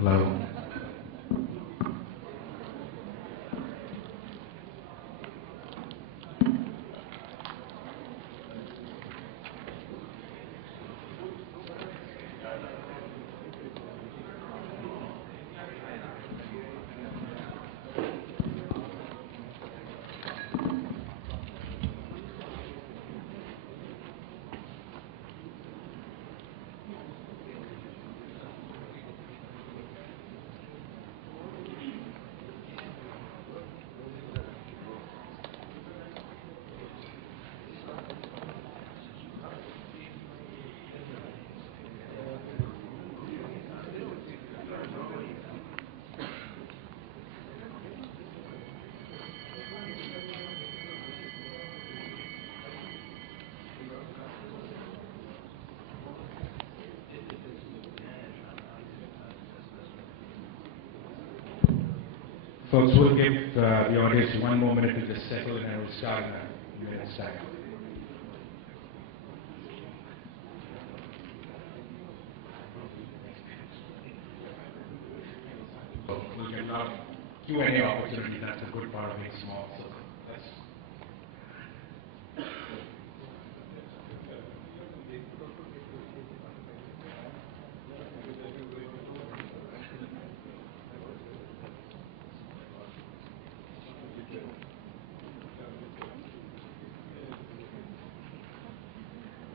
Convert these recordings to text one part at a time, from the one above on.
Hello. Folks, we'll give the audience one more minute to just settle in and we'll start in a minute's time. So we'll get a lot of Q&A opportunities. That's a good part of being small. So let's.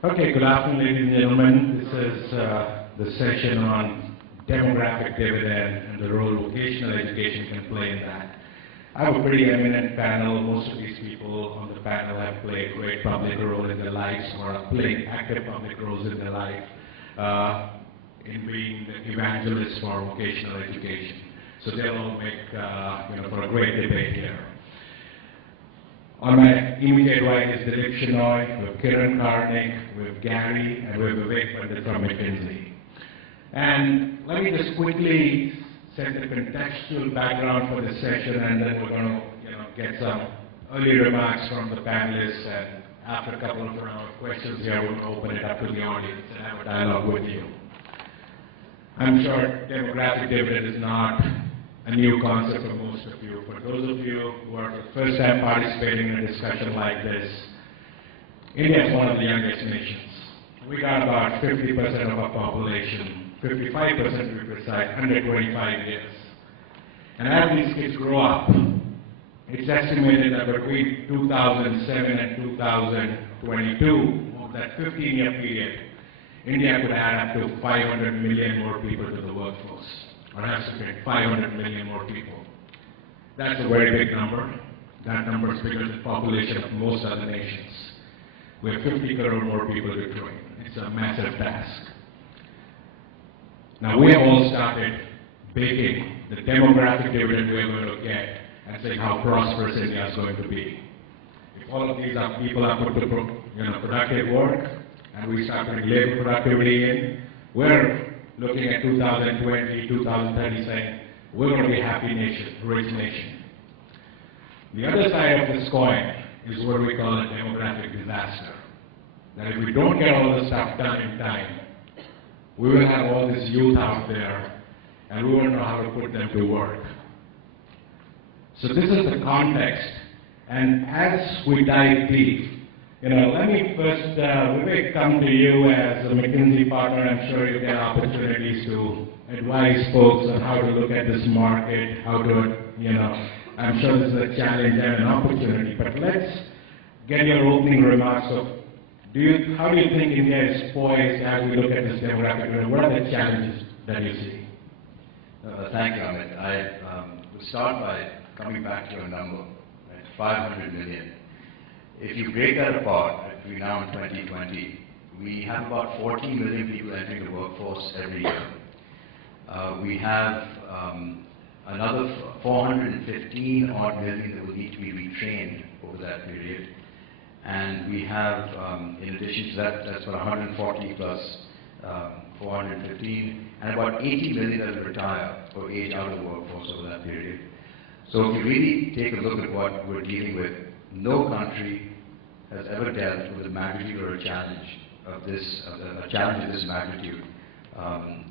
Okay, good afternoon, ladies and gentlemen. This is the session on demographic dividend and the role vocational education can play in that. I have a pretty eminent panel. Most of these people on the panel have played a great public role in their lives or are playing active public roles in their life in being the evangelists for vocational education. So they'll all make for a great debate here. On my immediate right is Dilip Shenoy, we have Kiran Karnik, we have Gary, and we have Vivek Pandit from McKinsey. And let me just quickly set the contextual background for this session, and then we're going to get some early remarks from the panelists, and after a couple of round of questions here, we'll open it up to the audience and have a dialogue with you. I'm sure demographic dividend is not a new concept for most of you. For those of you who are the first time participating in a discussion like this, India is one of the youngest nations. We got about 50% of our population, 55% to be precise, under 25 years. And as these kids grow up, it's estimated that between 2007 and 2022, over that 15-year period, India could add up to 500 million more people to the workforce. Or has to create 500 million more people. That's a very big number. That number is bigger than the population of most other nations. We have 50 crore more people to train. It's a massive task. Now we have all started baking the demographic dividend we're going to get and saying how prosperous India is going to be. If all of these people are put to productive work and we start putting labor productivity in, we're looking at 2020, 2030 saying, we're going to be a happy nation, rich nation. The other side of this coin is what we call a demographic disaster. That if we don't get all this stuff done in time, we will have all this youth out there and we won't know how to put them to work. So this is the context. And as we dive deep, let me first, Vivek, come to you as a McKinsey partner. I'm sure you get opportunities to advise folks on how to look at this market, how to, I'm sure this is a challenge and an opportunity. But let's get your opening remarks of, how do you think India is poised as we look at this demographic? What are the challenges that you see? Thank you, Amit. I will start by coming back to a number, right? 500 million. If you break that apart, between now and 2020, we have about 14 million people entering the workforce every year. We have another 415 odd million that will need to be retrained over that period. And we have, in addition to that, that's about 140 plus 415, and about 80 million that will retire or age out of the workforce over that period. So if you really take a look at what we're dealing with, no country has ever dealt with a magnitude or a challenge of this, a challenge of this magnitude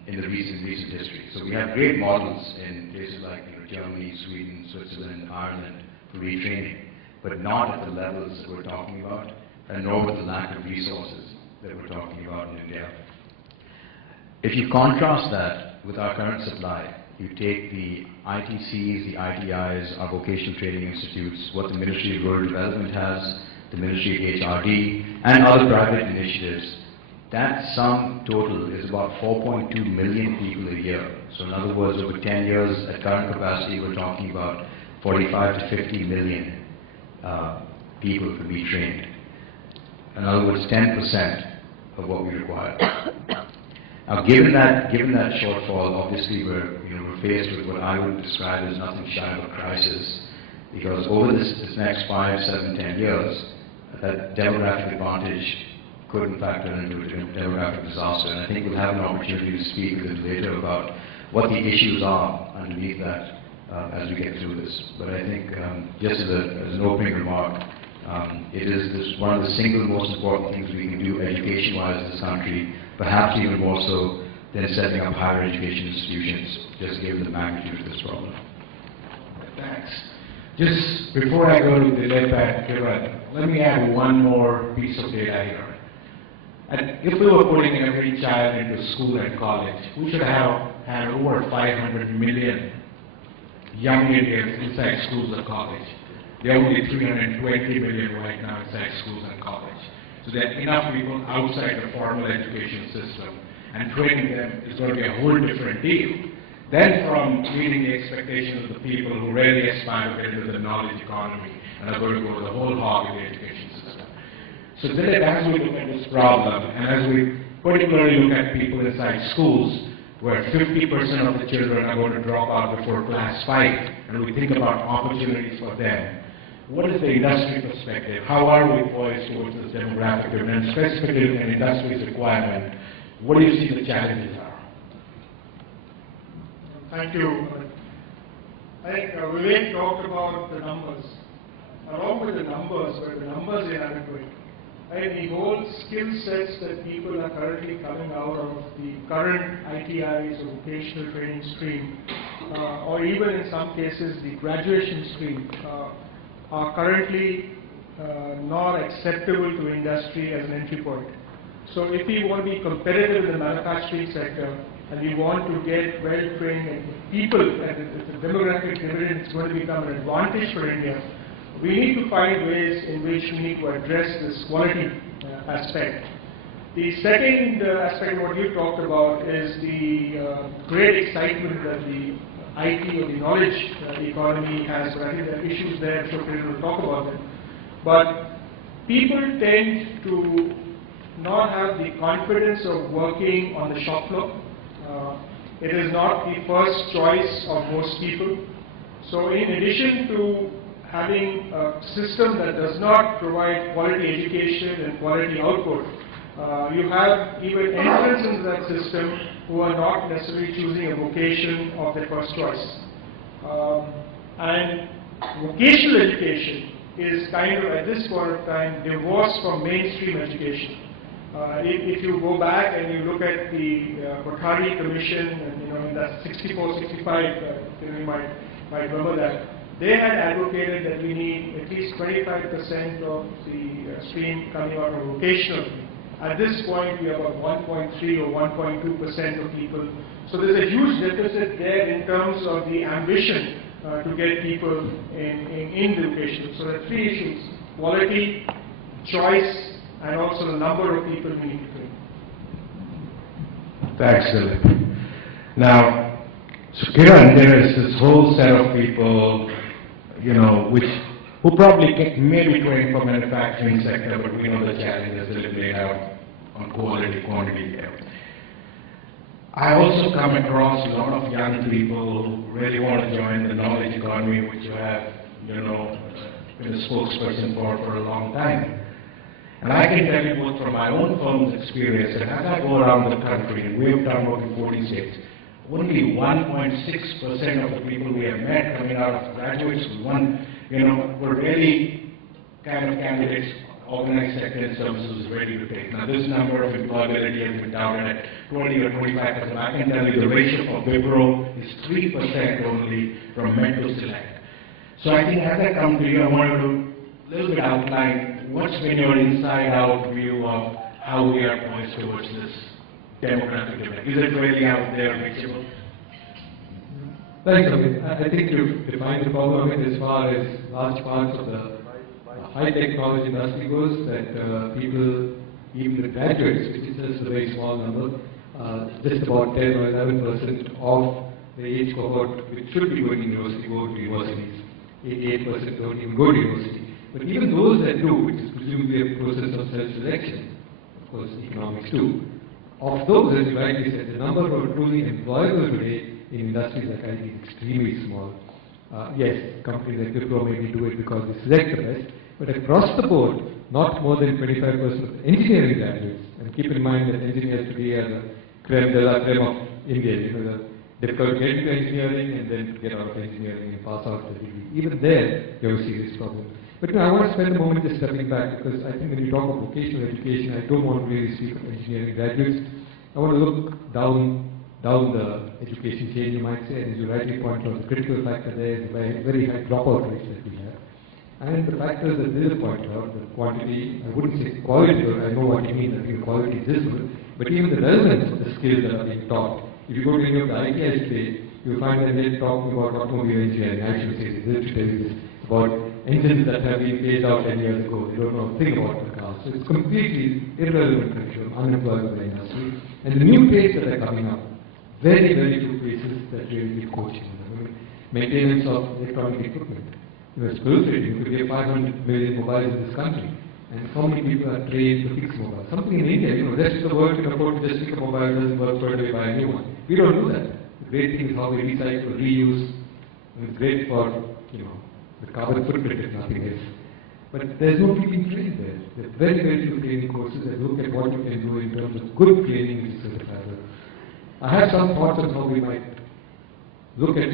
in the recent history. So we have great models in places like Germany, Sweden, Switzerland, Ireland for retraining, but not at the levels that we're talking about, and nor with the lack of resources that we're talking about in India. If you contrast that with our current supply, you take the ITCs, the ITIs, our vocational training institutes, what the Ministry of Rural Development has, the Ministry of HRD, and other private initiatives, that sum total is about 4.2 million people a year. So in other words, over 10 years at current capacity, we're talking about 45 to 50 million people to be trained. In other words, 10% of what we require. Now, given that shortfall, obviously we're faced with what I would describe as nothing shy of a crisis, because over this next 5, 7, 10 years, that demographic advantage could in fact turn into a demographic disaster. And I think we'll have an opportunity to speak a little later about what the issues are underneath that as we get through this. But I think just as an opening remark, it is one of the single most important things we can do education-wise in this country, perhaps even more so than setting up higher education institutions, just given the magnitude of this problem. Thanks. Just before I go to the Dilip, Kiran, let me add one more piece of data here. And if we were putting every child into school and college, we should have had over 500 million young Indians inside schools and college. There are only 320 million right now inside schools and college. So there are enough people outside the formal education system, and training them is going to be a whole different deal than from meeting the expectations of the people who really aspire to get into the knowledge economy and are going to go to the whole hog in the education system. So Dilip, as we look at this problem, and as we particularly look at people inside schools, where 50% of the children are going to drop out before class 5, and we think about opportunities for them, what is the industry perspective? How are we poised towards this demographic demand, specifically an industry's requirement? What do you see the challenges are? Thank you. I think Vivek talked about the numbers. Along with the numbers, where the numbers are inadequate, the whole skill sets that people are currently coming out of the current ITIs or vocational training stream, or even in some cases the graduation stream, are currently not acceptable to industry as an entry point. So if we want to be competitive in the manufacturing sector, and we want to get well-trained people, and the demographic dividend is going to become an advantage for India, we need to find ways in which we need to address this quality aspect. The second aspect of what you talked about is the great excitement that the IT or the knowledge economy has, but I think there are issues there, I'm sure Kiran will talk about them. But people tend to not have the confidence of working on the shop floor. It is not the first choice of most people. So in addition to having a system that does not provide quality education and quality output, you have even entrants into that system who are not necessarily choosing a vocation of their first choice. And vocational education is kind of, at this point of time, divorced from mainstream education. If you go back and you look at the Kothari Commission, and in that 64, 65, you might remember that, they had advocated that we need at least 25% of the stream coming out of vocational. At this point, we have about 1.3 or 1.2% of people. So there's a huge deficit there in terms of the ambition to get people in the vocational. So there are three issues: quality, choice, and also the number of people we need to train. Thanks, Dilip. Now, so Kiran, there is this whole set of people, who probably may be trained for manufacturing sector, but we know the challenges Dilip laid out on quality, quantity. I also come across a lot of young people who really want to join the knowledge economy, which you have, been a spokesperson for a long time. And I can tell you both from my own firm's experience, and as I go around the country, and we've done work in 40 states, only 1.6% of the people we have met coming out of graduate school, were really kind of candidates organized sector and services is ready to take. Now, this number of employability has been doubted at 20 or 25%. I can tell you the ratio for Wipro is 3% only from Met to Select. So I think as I come to you, I wanted to a little bit outline what's been your inside-out view of how we are poised towards this demographic dividend. Is it really out there reachable? Thanks, Amit. I think you've defined the problem as far as large parts of the high technology industry goes, that people, even the graduates, which is just a very small number, just about 10 or 11% of the age cohort which should be going to university go to universities. 8% don't even go to university. But even those that do, which is presumably a process of self-selection, of course economics too, of those, as you rightly said, the number who are truly employable today in industries like IT is extremely small. Yes, companies like Wipro maybe do it because they select the best, but across the board, not more than 25% of engineering graduates, and keep in mind that engineers today are the creme de la creme of India, difficult to get into engineering and then to get out of engineering and pass out the degree. Even there, you have a serious problem. But I want to spend a moment just stepping back, because I think when you talk of vocational education, I don't want to really speak of engineering graduates. I want to look down the education chain, you might say, and as you rightly point out, the critical factor there is the very high dropout rates that we have. And the factors that Lil pointed out, the quantity, I wouldn't say quality, I know what you mean, I think quality is visible, but even the relevance of the skills that are being taught. If you go to any of the ITIs today, you'll find that they're talking about automobile engineering. I should say this, to tell you this, about engines that have been phased out 10 years ago. They don't know a thing about the cars. So it's completely irrelevant curriculum, unemployable industry. And the new trades that are coming up, very, very few places that really need coaching. Maintenance of electronic equipment. It's proliferating. You could get 500 million mobiles in this country. And how many people are trained to fix mobiles? Something in India, the rest of the world can afford to just fix a mobile, doesn't work for it, buy a new one. We don't do that. The great thing is how we recycle, reuse. And it's great for, the carbon footprint if nothing else. But there's nobody being trained there. There are very, very few training courses that look at what you can do in terms of good training which is certified. I have some thoughts on how we might look at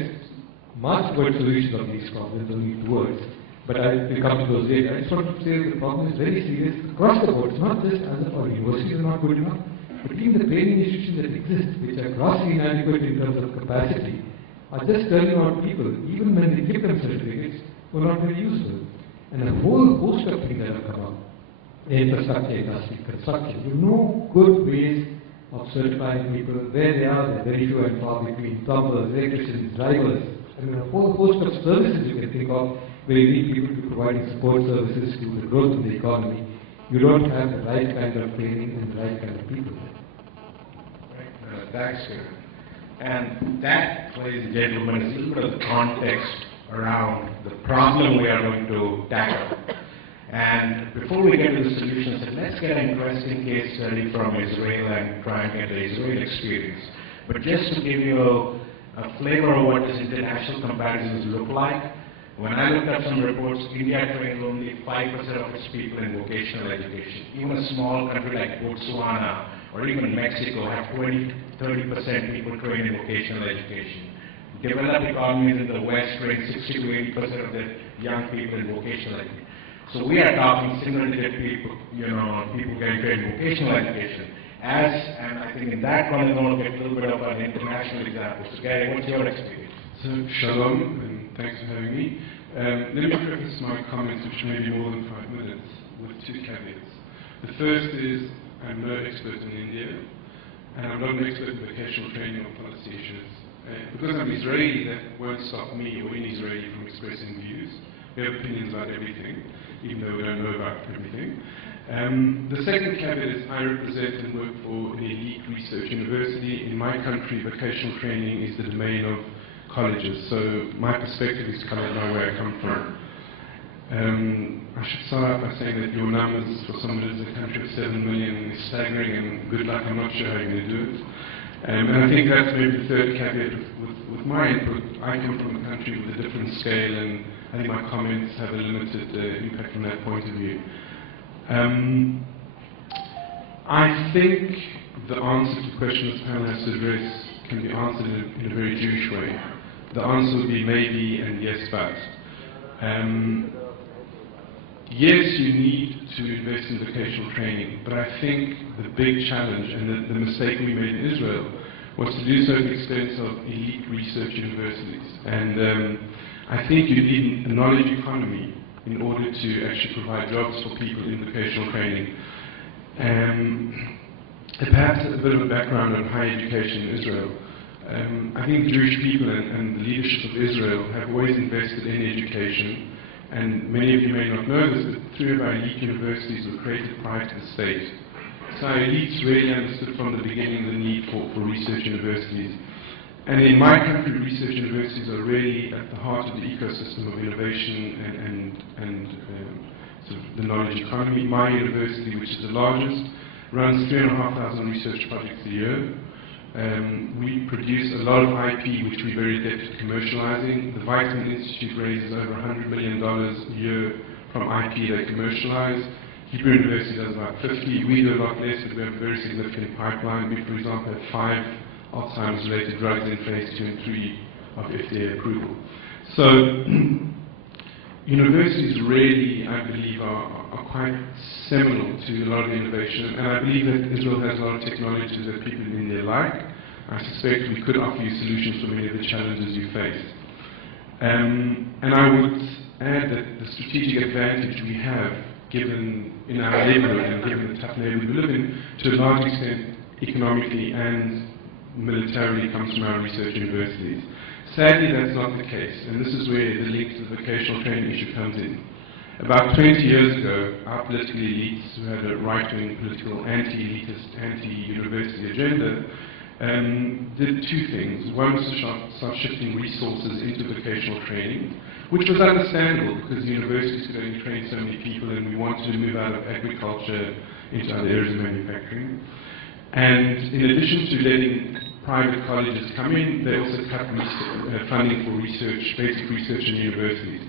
masterword solutions of these problems, only towards. But I will come to those later. I just want to say the problem is very serious across the board. It's not just as if our universities are not good enough, but even the training institutions that exist, which are grossly inadequate in terms of capacity, are just turning out people, even when they give them certificates, who are not very useful. And a whole host of things that have come up. Infrastructure industry, construction. You know good ways of certifying people. Where they are, they're very few and far between. Plumbers, electricians, drivers. A whole host of services you can think of where you need people to be providing support services to the growth of the economy. You don't have the right kind of training and the right kind of people there. Right. Thanks, Kiran. And that, ladies and gentlemen, is a little bit of the context around the problem we are going to tackle. And before we get to the solutions, let's get an interesting case study from Israel and try and get the Israel experience. But just to give you a flavor of what these international comparisons look like, when I looked at some reports, India trains only 5% of its people in vocational education. Even a small country like Botswana or even Mexico have 20-30% people trained in vocational education. Developed economies in the West train 60 to 80% of their young people in vocational education. So we are talking single-digit people, people getting trained in vocational education. And I think in that one, I want to get a little bit of an international example. So Gary, what's your experience? So, shalom, and thanks for having me. Let me preface my comments, which may be more than 5 minutes, with 2 caveats. The first is, I'm no expert in India, and I'm not an expert in vocational training or policy issues. Because I'm Israeli, that won't stop me or any Israeli from expressing views. We have opinions about everything, even though we don't know about everything. The second caveat is I represent and work for an elite research university. In my country, vocational training is the domain of colleges, so my perspective is colored by where I come from. I should start out by saying that your numbers for someone who's in a country of 7 million is staggering, and good luck, I'm not sure how you're going to do it. And I think that's maybe the third caveat with my input. I come from a country with a different scale, and I think my comments have a limited impact from that point of view. I think the answer to the question this panel has to address can be answered in a very Jewish way. The answer would be maybe and yes, but. Yes, you need to invest in vocational training, but I think the big challenge and the mistake we made in Israel was to do so at the expense of elite research universities. And I think you need a knowledge economy in order to actually provide jobs for people in vocational training. Perhaps a bit of a background on higher education in Israel. I think Jewish people and the leadership of Israel have always invested in education, and many of you may not know this, but 3 of our elite universities were created prior to the state. So our elites really understood from the beginning the need for research universities. And in my country, research universities are really at the heart of the ecosystem of innovation and sort of the knowledge economy. My university, which is the largest, runs 3,500 research projects a year. We produce a lot of IP, which we're very adept at commercializing. The Vitamin Institute raises over $100 million a year from IP they commercialize. Hebrew University does about 50. We do a lot less, but we have a very significant pipeline. We, for example, have 5 Alzheimer's-related drugs in phase 2 and 3 of FDA approval. So universities really, I believe, are quite seminal to a lot of innovation, and I believe that Israel has a lot of technologies that people in India like. I suspect we could offer you solutions for many of the challenges you face. And I would add that the strategic advantage we have, given in our neighborhood and given the tough neighborhood we live in, to a large extent economically and militarily, comes from our research universities. Sadly, that's not the case, and this is where the link to the vocational training issue comes in. About 20 years ago, our political elites, who had a right-wing political, anti-elitist, anti-university agenda, did 2 things. One was to start shifting resources into vocational training, which was understandable because universities could only train so many people, and we wanted to move out of agriculture into other areas of manufacturing. And in addition to letting private colleges come in, they also cut funding for research, basic research in universities.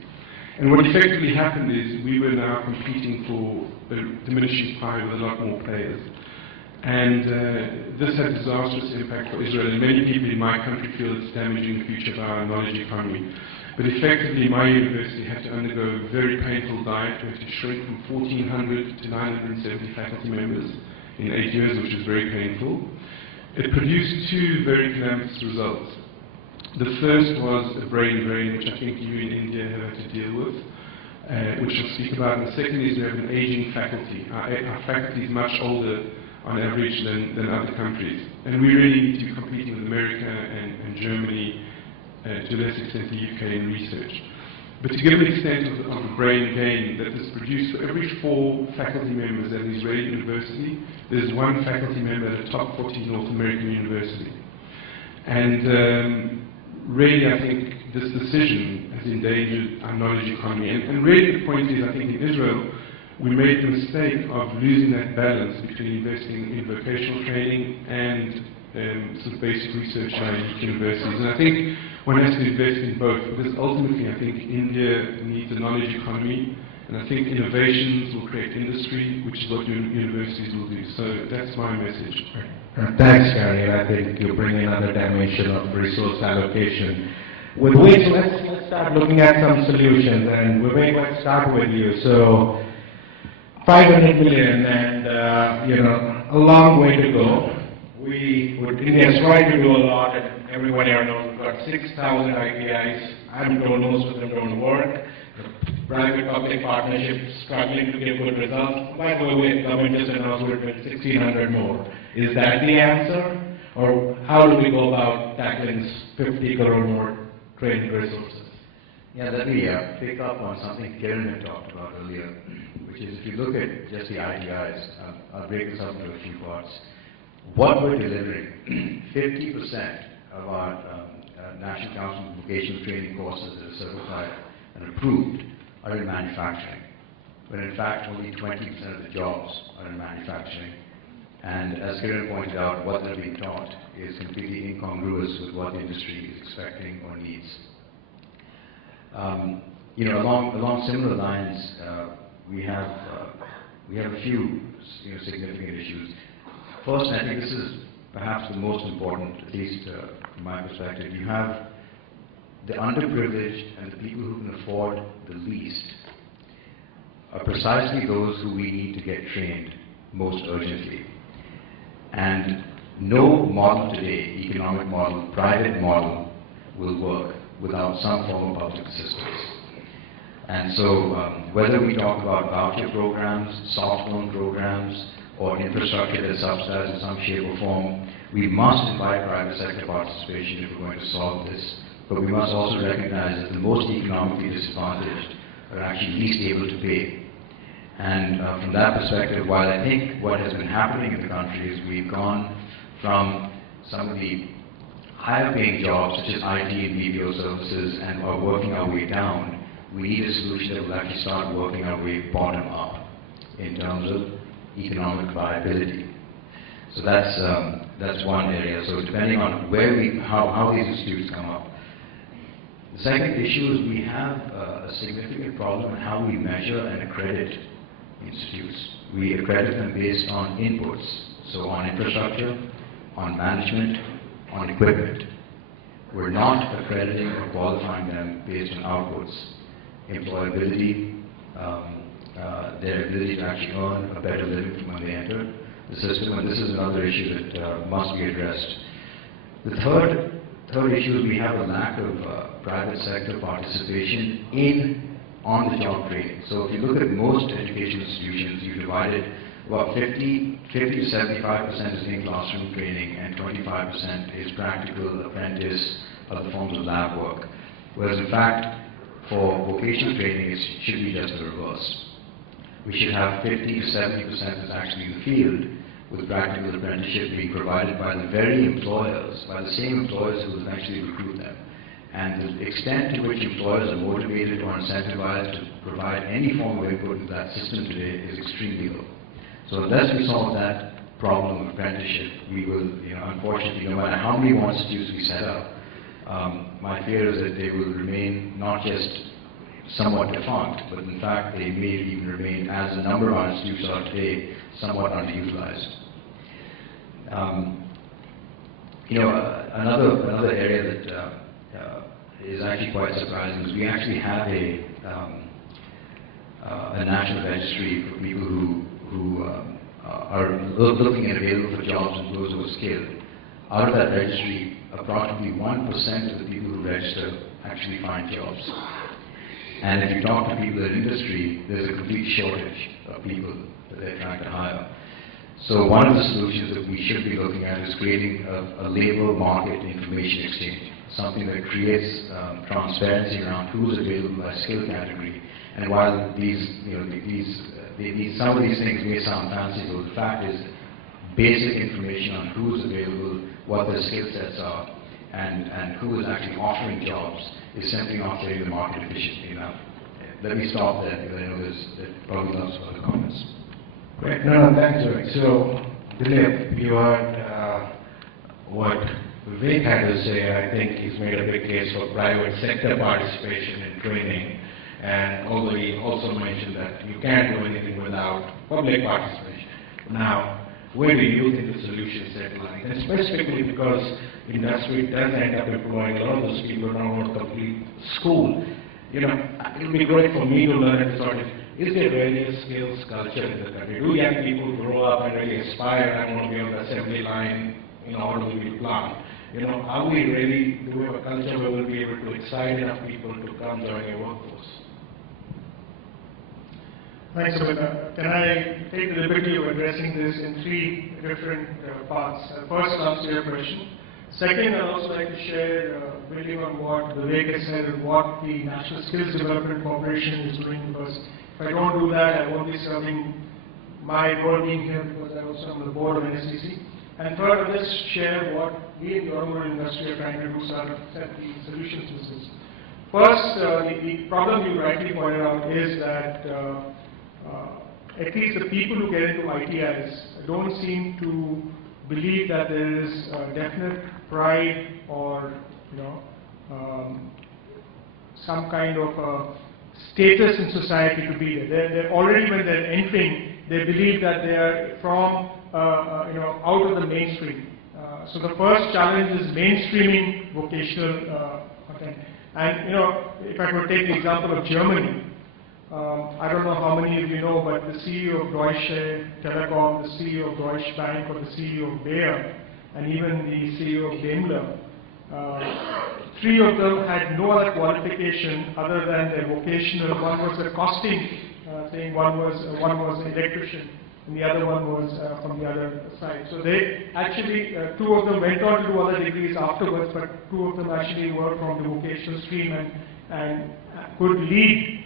And what effectively happened is we were now competing for a diminishing pie with a lot more players. And this had disastrous impact for Israel, and many people in my country feel it's damaging the future of our knowledge economy. But effectively, my university had to undergo a very painful diet. We had to shrink from 1,400 to 970 faculty members in 8 years, which was very painful. It produced 2 very calamitous results. The first was a brain drain, which I think you in India have had to deal with, which I'll speak about. And the second is we have an aging faculty. Our faculty is much older on average than other countries. And we really need to be competing with America and Germany, to a less extent the UK in research. But to give an extent of the brain gain that is produced, for every 4 faculty members at an Israeli university, there's 1 faculty member at a top 40 North American university. And really, I think this decision has endangered our knowledge economy. And really the point is, I think in Israel, we made the mistake of losing that balance between investing in vocational training and sort of basic research in our universities. And I think one has to invest in both, because ultimately I think India needs a knowledge economy, and I think innovations will create industry, which is what universities will do. So that's my message. Thanks, Gary. I think you bring in another dimension of resource allocation, with which let's start looking at some solutions. And Vivek, let's start with you. So 500 million, and a long way to go. India's trying to do a lot, and everyone here knows we've got 6,000 IPIs. I don't know, most of them don't work. The private-public partnerships struggling to give good results. By the way, government just announced we're doing 1,600 more. Is that the answer? Or how do we go about tackling 50 crore more training resources? Yeah, let me pick up on something Kiran had talked about earlier, which is if you look at just the ITIs, I'll break this up into a few parts. What we're delivering, 50% of our National Council for Vocational Training courses that are certified and approved are in manufacturing, when in fact only 20% of the jobs are in manufacturing. And as Kiran pointed out, what they're being taught is completely incongruous with what the industry is expecting or needs. Along similar lines, we have a few significant issues. First, I think this is perhaps the most important, at least from my perspective. You have the underprivileged and the people who can afford the least are precisely those who we need to get trained most urgently. And no model today, economic model, private model, will work without some form of public assistance. And so, whether we talk about voucher programs, soft loan programs, or infrastructure that's subsidized in some shape or form, we must invite private sector participation if we're going to solve this. But we must also recognize that the most economically disadvantaged are actually least able to pay. And from that perspective, while I think what has been happening in the country is we've gone from some of the higher paying jobs such as IT and BPO services and are working our way down, we need a solution that will actually start working our way bottom up in terms of economic viability. So that's one area. So depending on where how these institutes come up. The second issue is we have a significant problem in how we measure and accredit institutes. We accredit them based on inputs, so on infrastructure, on management, on equipment. We're not accrediting or qualifying them based on outputs, employability, their ability to actually earn a better living from when they enter the system, and this is another issue that must be addressed. The third issue is we have a lack of private sector participation in on-the-job training. So if you look at most educational institutions, you divide it about 50 to 75% is in classroom training and 25% is practical, apprentice, other forms of lab work. Whereas in fact, for vocational training, it should be just the reverse. We should have 50 to 70% that's actually in the field, with practical apprenticeship being provided by the very employers, by the same employers who will eventually recruit them. And the extent to which employers are motivated or incentivized to provide any form of input into that system today is extremely low. So unless we solve that problem of apprenticeship, we will, unfortunately, no matter how many more institutes we set up, my fear is that they will remain not just somewhat defunct, but in fact they may even remain, as a number of our institutes are today, somewhat underutilized. Another area that is actually quite surprising is we actually have a national registry for people who are looking and available for jobs and those who are skilled. Out of that registry, approximately 1% of the people who register actually find jobs. And if you talk to people in industry, there's a complete shortage of people that they're trying to hire. So one of the solutions that we should be looking at is creating a labor market information exchange, something that creates transparency around who's available by skill category. And while some of these things may sound fanciful, the fact is basic information on who's available, what their skill sets are, and who is actually offering jobs is simply not getting the market efficiently enough. Let me stop there because I know there's probably lots of other comments. Great. No, thanks, Vivek. So, Dilip, you heard what Vivek had to say. I think he's made a big case for private sector participation in training. And although he also mentioned that you can't do anything without public participation. Now, where do you think the solution set lies? And specifically because industry does end up employing a lot of those people who don't want to complete school. It would be great for me to learn and sort of, is there really a skills culture in the country? Do young people grow up and really aspire, I want to be on the assembly line, or do we plant? Are we really, do we have a culture where we'll be able to excite enough people to come join your workforce? Thanks, Amit. Can I take the liberty of addressing this in three different parts? First, answer your question. Second, I'd also like to share, building on what Vivek has said, what the National Skills Development Corporation is doing, because if I don't do that, I won't be serving my role being here, because I also am on the board of NSCC. And third, I'll just share what we in the automotive industry are trying to do, so I'll set the solutions to this. First, the problem you rightly pointed out is that at least the people who get into ITIs don't seem to believe that there is a definite pride or some kind of status in society to be there. They're already, when they're entering, they believe that they are from out of the mainstream. So the first challenge is mainstreaming vocational content. And if I could take the example of Germany, I don't know how many of you know, but the CEO of Deutsche Telekom, the CEO of Deutsche Bank, or the CEO of Bayer, and even the CEO of Daimler, three of them had no other qualification other than their vocational. One was a costing thing, one was an electrician, and the other one was from the other side. So they actually, two of them went on to do other degrees afterwards, but two of them actually were from the vocational stream and could lead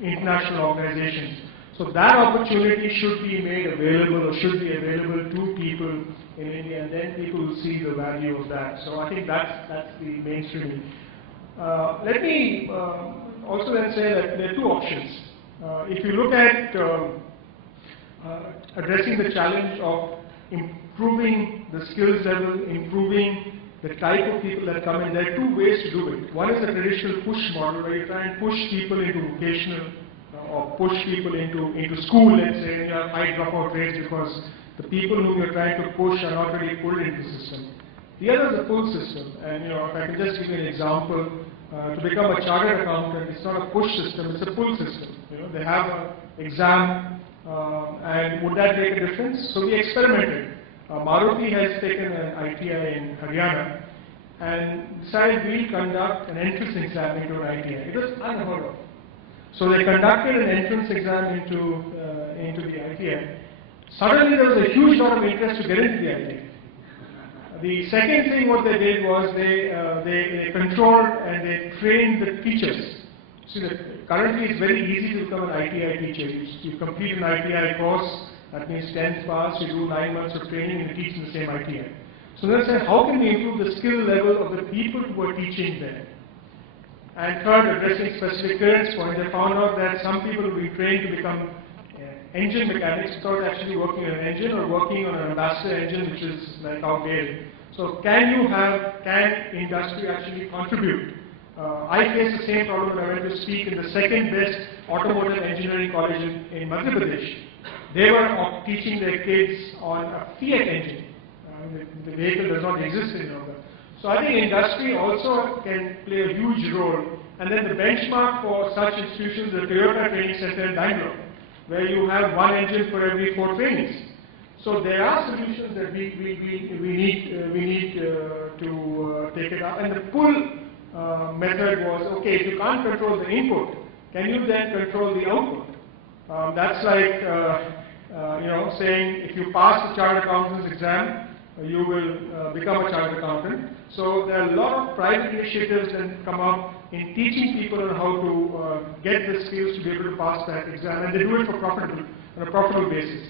international organizations. So that opportunity should be made available, or should be available to people in India, and then people will see the value of that. So I think that's the mainstreaming. Let me also then say that there are two options. If you look at addressing the challenge of improving the skills level, improving the type of people that come in, there are two ways to do it. One is the traditional push model, where you try and push people into vocational or push people into school, let's say, and you have high dropout rates because the people whom you're trying to push are not really pulled into the system. The other is the pull system, and if I can just give you an example, to become a chartered accountant, it's not a push system, it's a pull system. They have an exam, and would that make a difference? So we experimented. Maruti has taken an ITI in Haryana and decided we'll conduct an entrance exam into an ITI. It was unheard of. So they conducted an entrance exam into the ITI. Suddenly there was a huge lot of interest to get into the ITI. The second thing what they did was they controlled and they trained the teachers. See, currently it's very easy to become an ITI teacher. You complete an ITI course, that means 10th pass, you do 9 months of training and you teach in the same ITI. So they said, how can we improve the skill level of the people who are teaching there? And third, addressing specific clearance point, they found out that some people will be trained to become engine mechanics without actually working on an engine or working on an ambassador engine, which is like outdated. So can industry actually contribute? I faced the same problem when I went to speak in the second best automotive engineering college in Madhya Pradesh. They were teaching their kids on a Fiat engine. The vehicle does not exist any longer. So I think industry also can play a huge role. And then the benchmark for such institutions is the Toyota Training Center in Bangalore, where you have one engine for every 4 trainees. So there are solutions that we need to take it up. And the pull method was, okay, if you can't control the input, can you then control the output? That's like saying if you pass the chartered accountant's exam, you will become a chartered accountant. So there are a lot of private initiatives that come up in teaching people on how to get the skills to be able to pass that exam, and they do it on a profitable basis.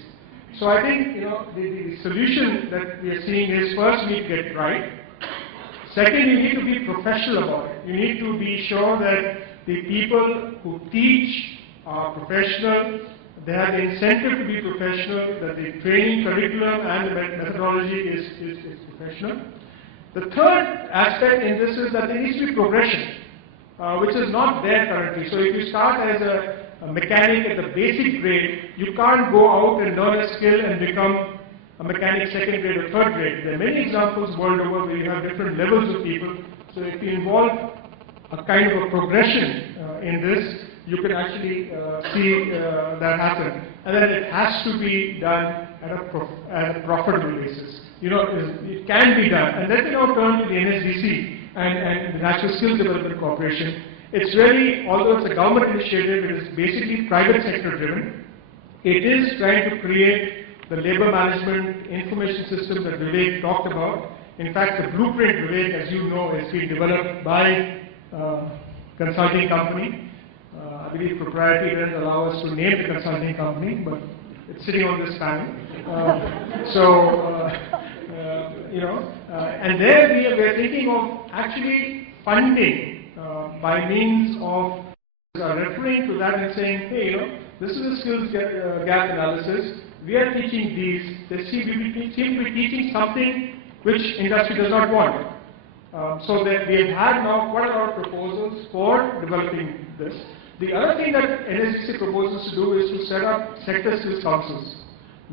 So I think the solution that we are seeing is, first we need to get it right. Second, you need to be professional about it. You need to be sure that the people who teach are professional, they have the incentive to be professional, that the training curriculum and the methodology is professional. The third aspect in this is that there needs to be progression, which is not there currently. So if you start as a mechanic at the basic grade, you can't go out and learn a skill and become a mechanic second grade or third grade. There are many examples world over where you have different levels of people. So if you involve a kind of a progression in this, you can actually see that happen. And then it has to be done at a profitable basis. It can be done. And let me now turn to the NSDC and the National Skills Development Corporation. It's really, although it's a government initiative, it is basically private sector driven. It is trying to create the labor management information system that Vivek talked about. In fact, the blueprint, Vivek, as you know, has been developed by a consulting company. I believe propriety doesn't allow us to name the consulting company, but it's sitting on this panel. And there we are thinking of actually funding by means of referring to that and saying, hey, this is a skills gap analysis. We are teaching these. They seem to be teaching something which industry does not want. So that we have had now quite a lot of proposals for developing this. The other thing that NSDC proposes to do is to set up sector skills councils,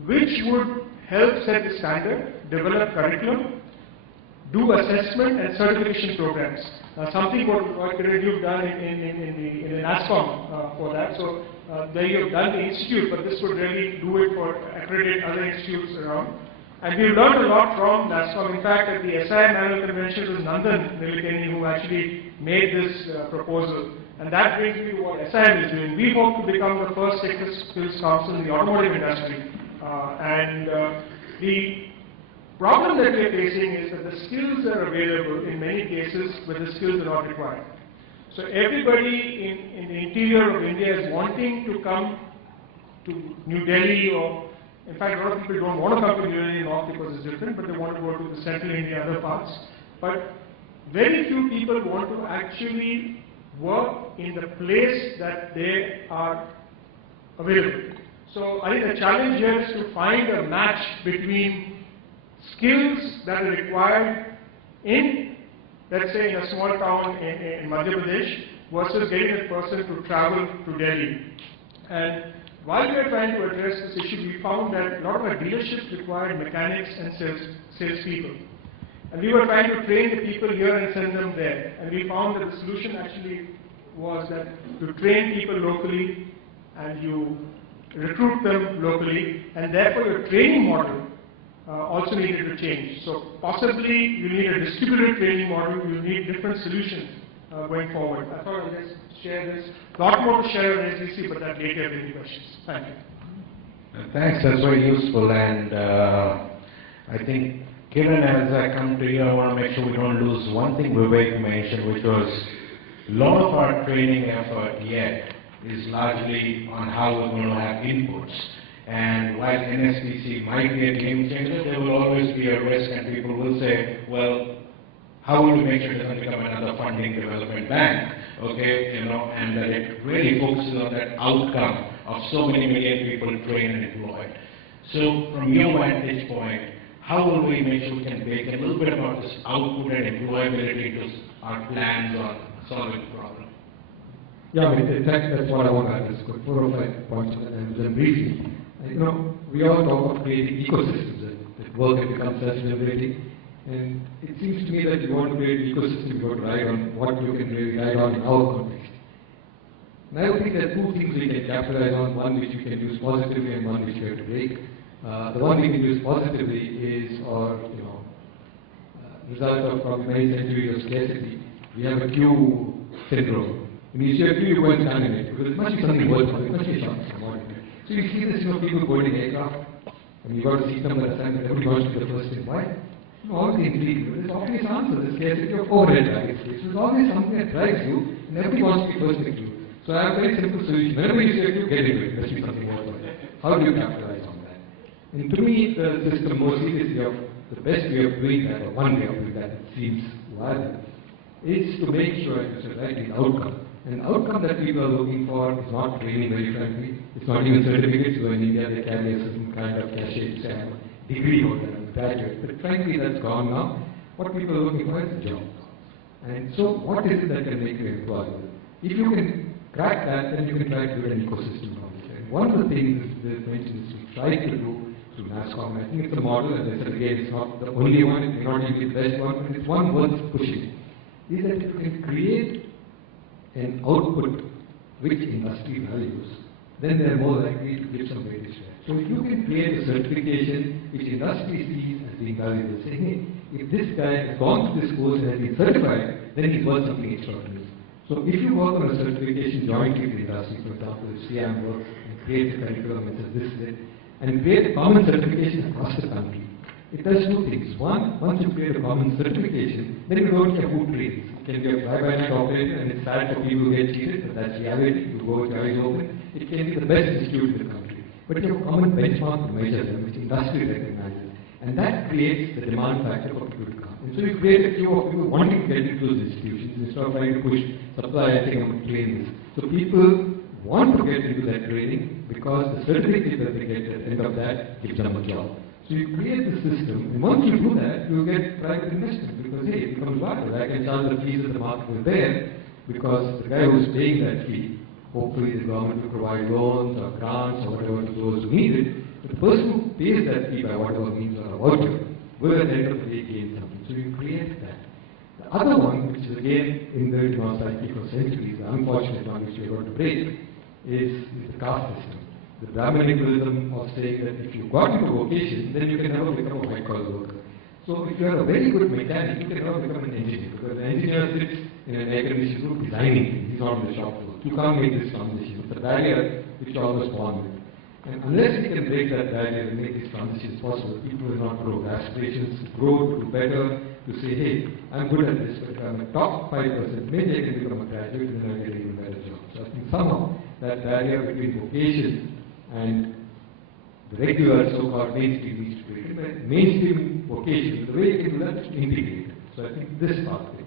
which would help set the standard, develop curriculum, do assessment and certification programs. Something what you've done in the NASCOM for that. So there you've done the institute, but this would really do it for accredit other institutes around. And we've learned a lot from NASCOM. In fact, at the SIM annual convention, it was Nandan Nilekani who actually made this proposal. And that brings me to what SIM is doing. We hope to become the first sector skills council in the automotive industry. The problem that we are facing is that the skills are available in many cases, but the skills are not required. So everybody in the interior of India is wanting to come to New Delhi, or in fact a lot of people don't want to come to New Delhi North because it's different, but they want to go to the central India, other parts. But very few people want to actually work in the place that they are available. So I think the challenge here is to find a match between skills that are required in, let's say, in a small town in Madhya Pradesh versus getting a person to travel to Delhi. And while we are trying to address this issue, we found that a lot of our dealerships required mechanics and salespeople. And we were trying to train the people here and send them there. And we found that the solution actually was that you train people locally and you recruit them locally, and therefore your training model also needed to change. So possibly you need a distributed training model, you need different solutions going forward. I thought I'll just share this. A lot more to share on SDC, but that later if any questions. Thank you. Thanks, that's very useful, and I think, Kiran, as I come to you, I want to make sure we don't lose one thing Vivek mentioned, which was a lot of our training effort yet is largely on how we're going to have inputs. And while NSPC might be a game changer, there will always be a risk, and people will say, well, how will we make sure it doesn't become another funding development bank, okay, and that it really focuses on that outcome of so many million people trained and employed. So from your vantage point, how will we make sure we can bake a little bit about this output and employability into our plans on solving the problem? Yeah, in fact, that's what I want to address. 4 or 5 points and then briefly. We all talk of creating ecosystems that work and become self-generating. And it seems to me that you want to create an ecosystem, you want to ride on what you can really ride on in our context. And I think there are 2 things we can capitalize on, one which you can use positively and one which you have to break. The one we can use positively is result of probably many centuries of scarcity. We have a queue syndrome. When you see a queue, you go and stand in it, because it must be something worthwhile, it must be something commodity. So you see this, people boarding aircraft, and you've got to see number assignment, everybody wants to be the first in. Why? All the illegal. There's always answer, the scarcity of overhead baggage. So there's always something that drives you, and everybody wants to be first in the queue. So I have a very simple solution. Whenever you see a queue, get into it. Must be something worthwhile. How do you capitalize on that? And to me, the system more seriously of the best way of doing that, or one way of doing that, seems viable, is to make sure it's a right outcome. And the outcome that people are looking for is not training, very frankly. It's not even certificates. So in India, they carry a certain kind of cachet to say, I'm a degree holder, I'm a graduate. But frankly, that's gone now. What people are looking for is a job. And so, what is it that can make you employable? If you can crack that, then you can try to build an ecosystem from it. And one of the things that mentioned is we try to do through NASCOM. I think it's a model, as I said again, it's not the only one, it may not even be the best one, but it's one worth pushing. Is that you can create an output which industry values, then they are more likely to give some weightage to it. So if you can create a certification which industry sees as being valuable, saying, hey, if this guy has gone through this course and has been certified, then he's worth something extraordinary. So if you work on a certification jointly with the industry, for example, if CIAM works and creates a curriculum and says this is it, and create a common certification across the country, it does 2 things. One, once you create a common certification, then you don't care who trains. It can be a fly-by-night operator, and it's sad for people who get cheated, but that's reality. You go with your eyes open. It can be the best institute in the country. But you have a common benchmark to measure them, which industry recognizes. And that creates the demand factor for people to come. And so you create a queue of people wanting to get into those institutions instead of trying to push supply, I think I'm going to train this. So people want to get into that training because the certificate that they get at the end of that gives them a job. So you create the system, and once you do that, you get private investment because, hey, it becomes viable. I can charge the fees that the market will bear because the guy who's paying that fee, hopefully the government will provide loans or grants or whatever to those who need it. But the person who pays that fee by whatever means or a voucher will at the end of the day gain something. So So you create that. The other one, which is again in the psyche for centuries, the unfortunate one which we are going to break, is the caste system. The Brahmanicalism of saying that if you got into vocation, then you can never become a white-collar worker. So if you are a very good mechanic, you can never become an engineer, because the engineer sits in an air-conditioned room designing things. He's not on the shop floor. You can't make this transition. It's a barrier which you always born with. And unless we can break that barrier and make these transitions possible, people will not grow. Aspirations to grow, to do better, to say, hey, I'm good at this, but if I'm a top 5%, maybe I can become a graduate and then I'll get an even better job. So I think somehow that barrier between vocation and the regular so-called mainstream needs to be breaking. But mainstream vocation, the way you can do that is to integrate it. So I think this pathway.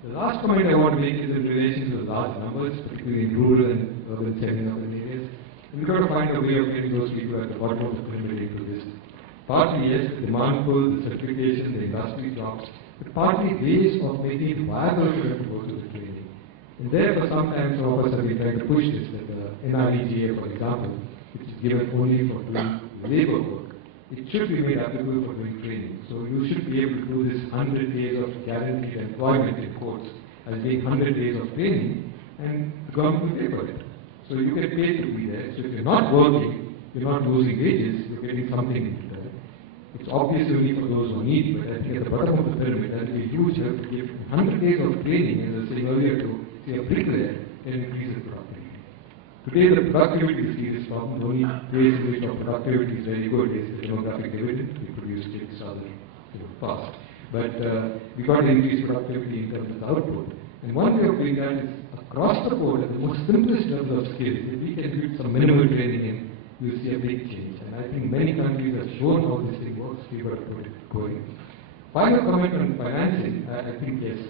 The last comment I want to make is in relation to the large numbers, particularly in rural and urban, semi-urban areas. We've got to find a way of getting those people at the bottom of the pyramid into this. Partly, yes, the demand pull, the certification, the industry jobs, but partly ways of making it viable for them to go through the training. And therefore, sometimes some of us have been trying to push this, like the NREGA, for example, which is given only for doing labor work. It should be made applicable for doing training. So you should be able to do this 100 days of guaranteed employment in quotes as being 100 days of training, and the government will pay for it. So you get paid to be there. So if you're not working, you're not losing wages, you're getting something in return. It's obvious only for those who need, but I think at the bottom of the pyramid, that will be a huge help to give 100 days of training, as I was saying earlier, to say a bricklayer and increase the productivity. Today the productivity is serious problem. The only place in which our productivity is very good is the demographic dividend. We produce kids rather fast. But we got to increase productivity in terms of the output. And one way of doing that is across the board at the most simplest level of skills. If we can do some minimal training in, you'll see a big change. And I think many countries have shown how this thing works. We've got to put it going. Final comment on financing, I think yes,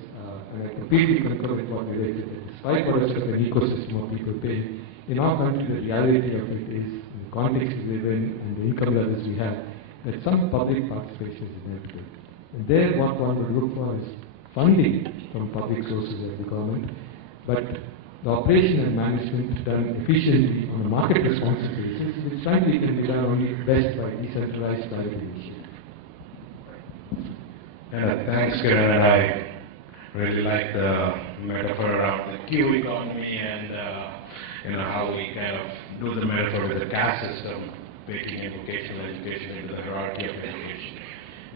and I completely concur with what we raised. Despite what is an ecosystem of people paying, in our country the reality of it is, in the context we live in and the income levels we have, that some public participation is inevitable. And there what one would look for is funding from public sources of the government, but the operation and management done efficiently on a market responsive basis, which frankly can be done only best by decentralized private initiative. Thanks, Kiran, and I really like the metaphor around the queue economy and how we kind of do the metaphor with the caste system, making vocational education into the hierarchy of education.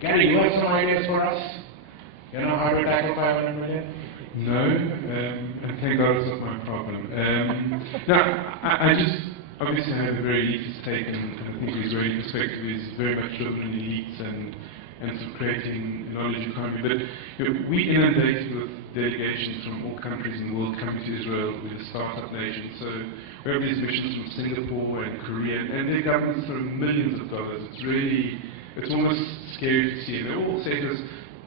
Gary, you have some ideas for us? You know how to tackle 500 million? No, and thank God it's not my problem. No, I just obviously have a very elitist take, and I think the Israeli perspective is very much driven in elites and sort of creating a knowledge economy. But we inundate with delegations from all countries in the world coming to Israel with a startup nation. So we have these missions from Singapore and Korea, and their governments throw millions of dollars. It's almost scary to see. And they all say to us,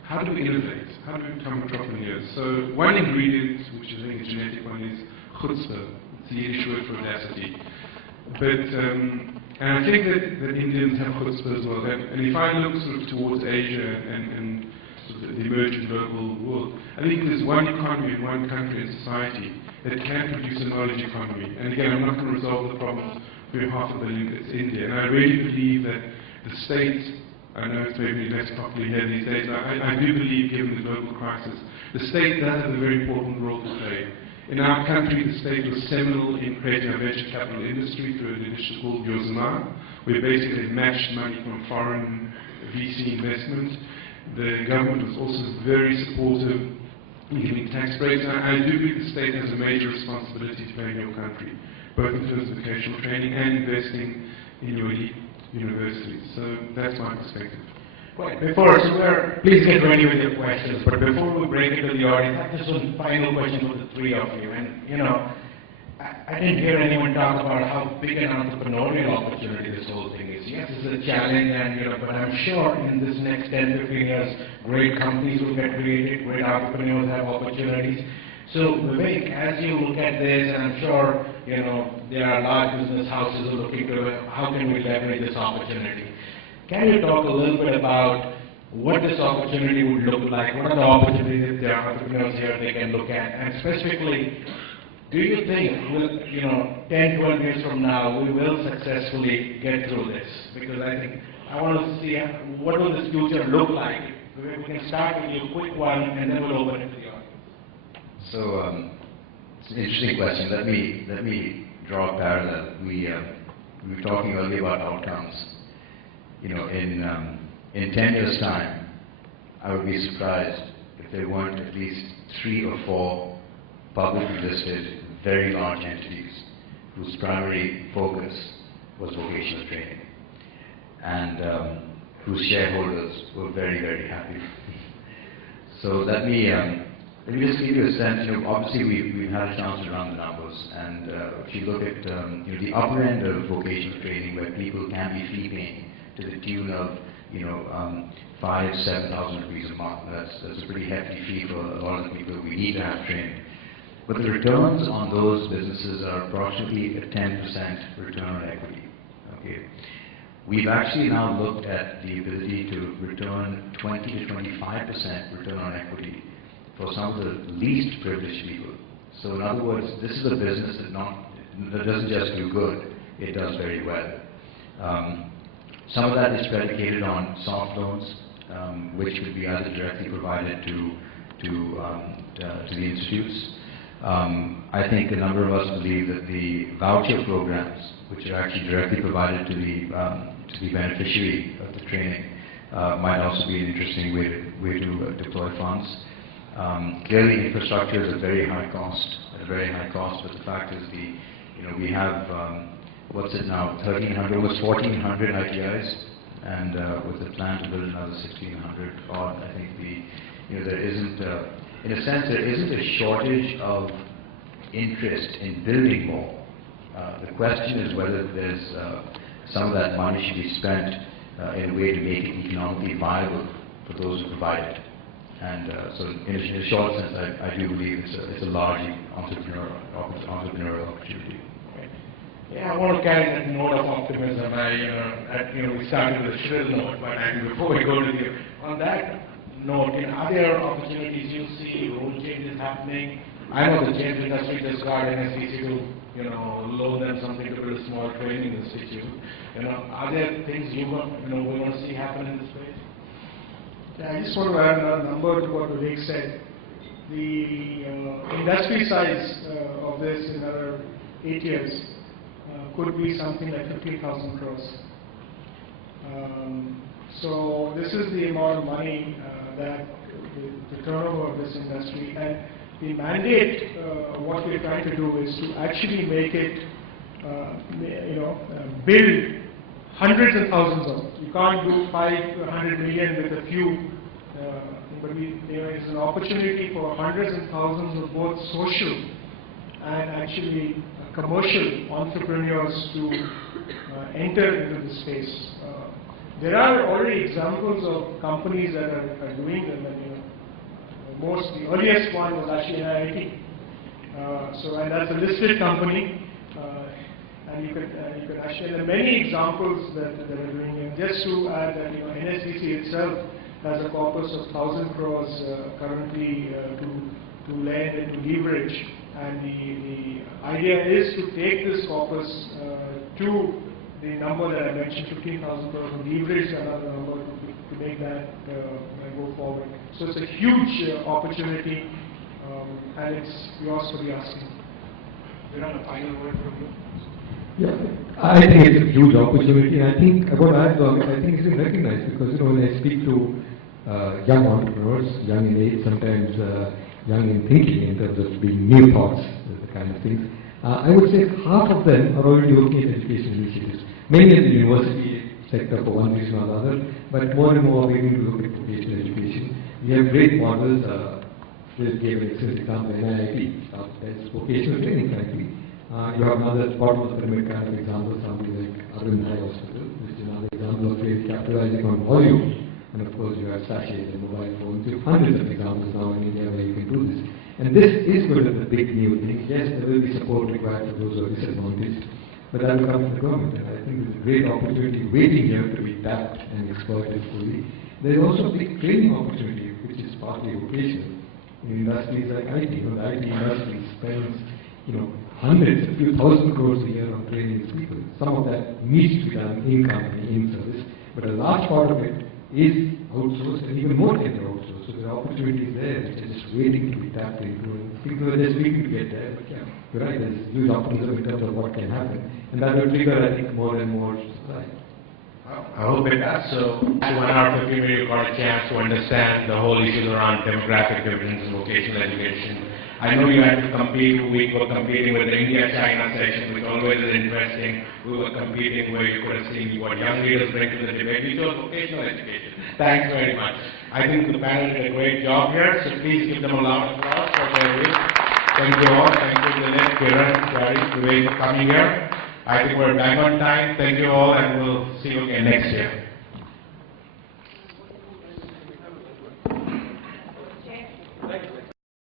how do we innovate? How do we become entrepreneurs? So one ingredient, which I think is genetic one, is chutzpah. It's the Yiddish word for audacity. But and I think that Indians have chutzpah as well. And if I look sort of towards Asia and sort of the emerging global world, I think there's one economy in one country and society that can produce a knowledge economy. And again, I'm not going to resolve the problems for 500 million. It's India. And I really believe that the state, I know it's maybe less popularly here these days, I do believe, given the global crisis, the state does have a very important role to play. In our country, the state was seminal in creating a venture capital industry through an initiative called Yozma, where basically matched money from foreign VC investment. The government was also very supportive in giving tax breaks. I do believe the state has a major responsibility to play in your country, both in terms of vocational training and investing in your elite universities. So that's my perspective. Well, please get ready with your questions, but before we break it to the audience, I have just one final question for the three of you. And, I didn't hear anyone talk about how big an entrepreneurial opportunity this whole thing is. Yes, it's a challenge, and, but I'm sure in this next 10, 15 years, great companies will get created, great entrepreneurs have opportunities. So, Vivek, as you look at this, and I'm sure, there are large business houses who are looking to how can we leverage this opportunity. Can you talk a little bit about what this opportunity would look like? What are the opportunities if there are entrepreneurs here they can look at? And specifically, do you think, 10, 12 years from now, we will successfully get through this? Because I think I want to see what will this future look like We can start with a quick one, and then we'll open it to the audience. So, it's an interesting question. Let me draw a parallel. We were talking earlier about outcomes. You know, in 10 years' time, I would be surprised if there weren't at least 3 or 4 publicly listed, very large entities whose primary focus was vocational training, and whose shareholders were very, very happy. So let me just give you a sense. You know, obviously we've had a chance to run the numbers, and if you look at you know, the upper end of vocational training, where people can be fee paying to the tune of 5,000-7,000 rupees a month. That's a pretty hefty fee for a lot of the people we need to have trained. But the returns on those businesses are approximately a 10% return on equity. Okay. We've actually now looked at the ability to return 20 to 25% return on equity for some of the least privileged people. So in other words, this is a business that doesn't just do good, it does very well. Some of that is predicated on soft loans, which would be either directly provided to the institutes. I think a number of us believe that the voucher programs, which are actually directly provided to the beneficiary of the training, might also be an interesting way to deploy funds. Clearly, infrastructure is a very high cost, but the fact is we have what's it now, 1,300, almost 1,400 ITIs, and with the plan to build another 1,600 odd, I think there isn't, in a sense, there isn't a shortage of interest in building more. The question is whether there's some of that money should be spent in a way to make it economically viable for those who provide it. And so, in a short sense, I do believe it's a largely entrepreneurial opportunity. Yeah, I want to carry that note of optimism. We started with a shrill note, but before we go to on that note, are there opportunities you see, rule changes happening? I know the James industry just got NSDC to, loan them something to build a small training institute. Are there things we want to see happen in this space? Yeah, I just want to add another number to what Vivek said. The industry size of this in another 8 years could be something like 50,000 crores. So this is the amount of money that the turnover of this industry, and the mandate, what we're trying to do is to actually make it, build hundreds and thousands of. You can't do 500 million with a few, but it's an opportunity for hundreds and thousands of both social and actually commercial entrepreneurs to enter into the space. There are already examples of companies that are doing them, and the earliest one was actually NIIT. And that's a listed company, and you can actually, there are many examples that are doing it. Just to add that NSDC itself has a corpus of 1,000 crores currently to lend and to leverage. And the idea is to take this corpus to the number that I mentioned, 15,000 crores, and leverage another number to make that go forward. So it's a huge opportunity, and it's yours for the asking. We have a final word from you. Yeah, I think it's a huge opportunity. I think about that, I think it's recognized because when I speak to young entrepreneurs, young in age, sometimes young in thinking in terms of being new thoughts, the kind of things. I would say half of them are already looking at education initiatives, mainly in the university sector for one reason or another, but more and more we're going to look at vocational education. We have great models. Just gave an excellent example, NIIT, that's vocational training, frankly. You have another bottom of the pyramid kind of example, something like Arvind High Hospital, which is another example of really capitalizing on volume. And of course, you have sachets and mobile phones. You have hundreds of examples now in India where you can do this. And this is going to be the big new thing. Yes, there will be support required for those who are disadvantaged, but that will come from the government. And I think there's a great opportunity waiting here to be tapped and exploited fully. There is also a big training opportunity, which is partly vocational. In industries like IT, the IT industry spends, hundreds, a few thousand crores a year on training its people. Some of that needs to be done in company, in service, but a large part of it is outsourced, and even more can be outsourced. So there are opportunities there which are just waiting to be tapped into, and people are just waiting to get there. But yeah, you're right, there's huge optimism in terms of what can happen, and that will trigger, I think, more and more supply. I hope it does. So, 1 hour 15 minutes, you got a chance to understand the whole issues around demographic dividends in vocational education. I know you had to compete. We were competing with the India-China session, which always is interesting. We were competing where you could have seen what young leaders bring to the debate. We chose vocational education. Thanks very much. I think the panel did a great job here, so please give them a round of applause for their work. Thank you all. Thank you, Dilip, Kiran, Gary, Vivek for coming here. I think we're back on time. Thank you all, and we'll see you again next year.